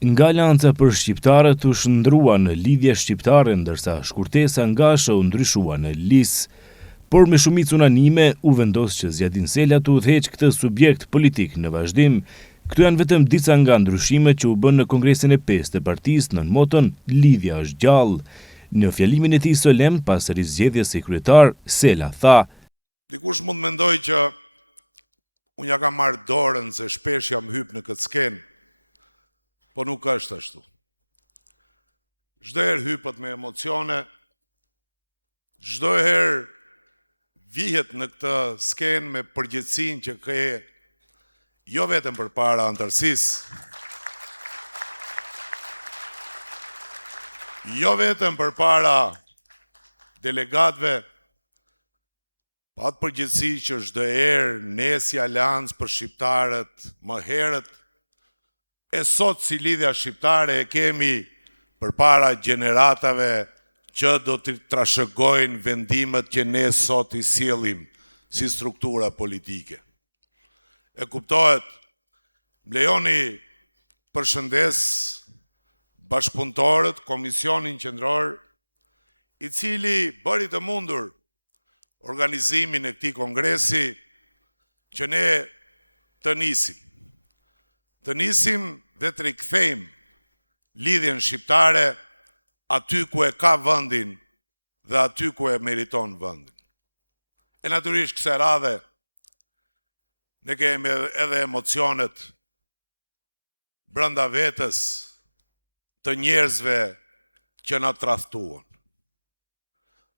Nga Alianca për Shqiptarët u shndrua në Lidhje Shqiptare, ndërsa Shkurtesa nga SH u ndryshua në LIS, por me shumicë unanime u vendos që Zjadin Sela të udhëheq këtë subjekt politik në vazhdim. Këto janë vetëm disa nga ndryshimet që u bën në Kongresin e 5 të partisë nën moton Lidhja është gjallë. Në fjalimin e tij solemn pas rizgjedhjes së kryetar, Sela tha: Dikush mund mendoj që unë ja kam marrë dorën se shpesh jam hyp në këtë skenë, po nuk është ashtu. Çdo herë hypet me emocione, çdo herë vihet në këtë skenë me përgjegjësinë që ke jo vetëm përpara anëtarësisë, jo vetëm përpara delegatëve, pa atë përgjegjësi që çdo herë ne si Aleancë për Shqiptarët më herët e sot si Lidhja Shqiptare e kemi përpara gjeneratave që do të trashëgojnë vendimet që ne sot i sjellim si struktura politike. E kuptohet, më lejoni përshëndes bashkëpunëtorët, Komisionin Qendror, i cili bëri të mundur organizimin e këtij kongresi që ne të nisim. Të nisim dhe të rikthejmë lidhjen shqiptare aty ku e ka vendin dhe aty ku e meriton vendin. E natyrisht kësaj radhe ne kemi edhe emocionet brenda vetes të njerëzve që na tradhtuan.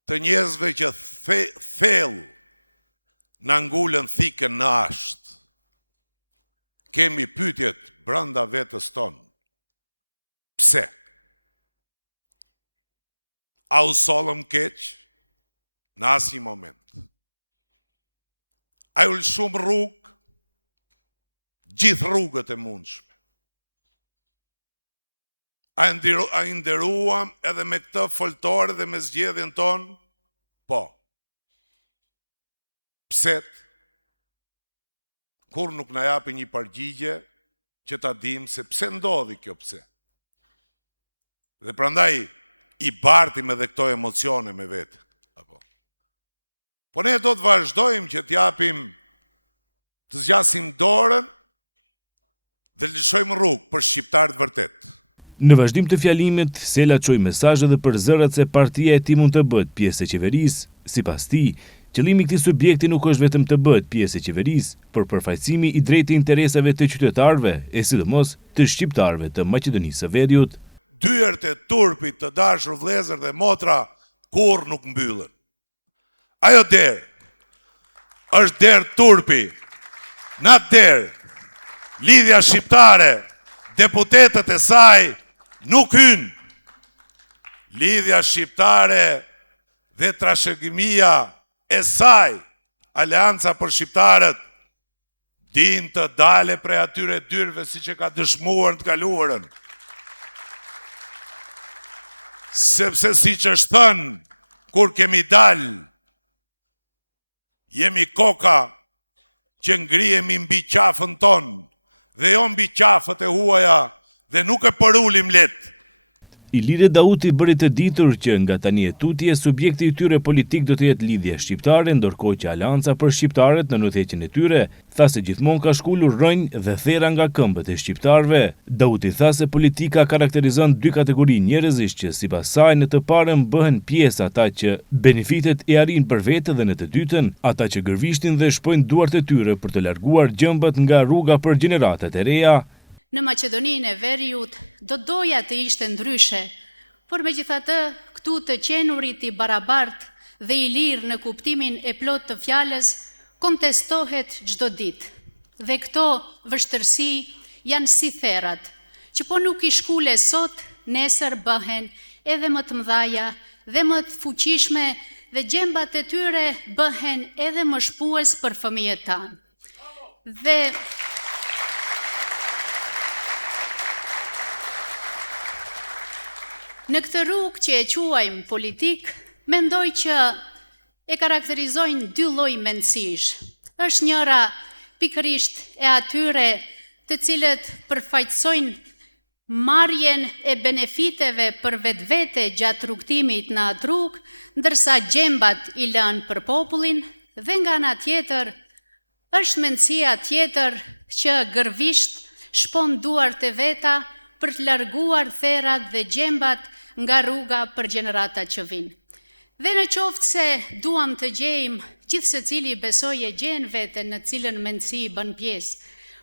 Të njerëzve që thellë na ngulën thikën në asht. Kemi pyetjet brenda vetes tonë. Pse? A u sollëm keq? Në asnjë moment. A u lëshum rrugë? Gjithë rrugët e mundshme. A i nderuam edhe me këtë foltore dhe me zgjedhjen tonë? Po. Pse? Kur nuk na japi një përgjigje që ta dim se pse ndodhi kjo pse. Dhe prandaj i bartim edhe këto emocione me vetë. Po ne do të vazhdojmë që t'japim, të zgjasim dorën dhe të lëshojmë rrugë për shqiptarët vërtet. Në vazhdim të fjalimit, Sela çoi mesazhe dhe për zërat se partia e tij mund të bëhet pjesë e qeverisë. Sipas tij, qëllimi i këtij subjekti nuk është vetëm të bëhet pjesë e qeverisë, por përfaqësimi i drejtë interesave të qytetarëve, e sidomos të shqiptarëve të Maqedonisë së Veriut. Dyert e turpit të dashur vëllezër dhe motra kurrë nuk mbyllen. Ajo derë është derë turpi. Në atë derë, Lidhja Shqiptare, deputetët e saj nuk hynë. Lidhja Shqiptare dhe trashëgimia e saj, Aleanca për Shqiptarët, din të dale prej atyre dyrve si që ka dëshmuar të kaluarën. Sepse si që është thënë, kur kemi dalë, jemi koka që ngrihemi mbi qafën tonë, dhe jo mbi qafët e huaja, dhe nuk e përulim letë. Ilire Dauti bëri të ditur që nga tani e tutje subjekti i tyre politik do të jetë Lidhja Shqiptare, ndërkohë që Aleanca për Shqiptarët në udhëheqjen e tyre tha se gjithmonë ka shkulur rrënjë dhe thera nga këmbët e shqiptarëve. Dauti tha se politika karakterizon dy kategori njerëzish që sipas saj në të parën bëhen pjesë ata që benefitet e arrin për vete dhe në të dytën ata që gërvishtin dhe shpojnë duart e tyre për të larguar gjëmbët nga rruga për gjeneratat e reja. Në Maqedoninë e Veriut do doja të ishte ndryshe, por megjithatë këtu të qenurit i barabartë dhe i lirë në kuptimin e plot të fjalës kontestohet çdo ditë. Dhe këto vështërsi janë si therrat, që po nuk i shkule sot, nesër bëhen edhe më të mëdhaja dhe më të fuqishme dhe gjembat e tyre bëhen edhe më shpues për fëmijët tanë. Dhe në këtë rrugë që e quajmë politik, mendoj që e karakterizojnë dy lloj mendësish. Është njëra pikërisht e atyre të cilët përfaqësojnë marrjen e benefiteve për vetvete gjatë rrugtimit në atë rrugë, ndërsa gjembat i lënë për popullin, dhe nga ana tjetër, është mendësia tjetër që gërvisht shpon duart e veta për të larguar therat dhe gjembat nga rruga për gjenerata që vinë. Dhe në qoftë se duam të gjejmë, gjithë se cili besoj e gjen veten në cilën mendësi bën pjesë,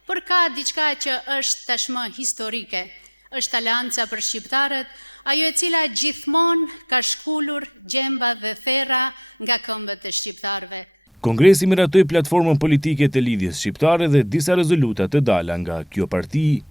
por ka diçka që është tashmë historike, është Alanca për shqiptarët, ajo e cila gjithmonë ka shkullur gjemba dhe thera nga këmbët e shqiptarëve. Kongresi miratoi platformën politike të Lidhjes Shqiptare dhe disa rezoluta të dala nga kjo parti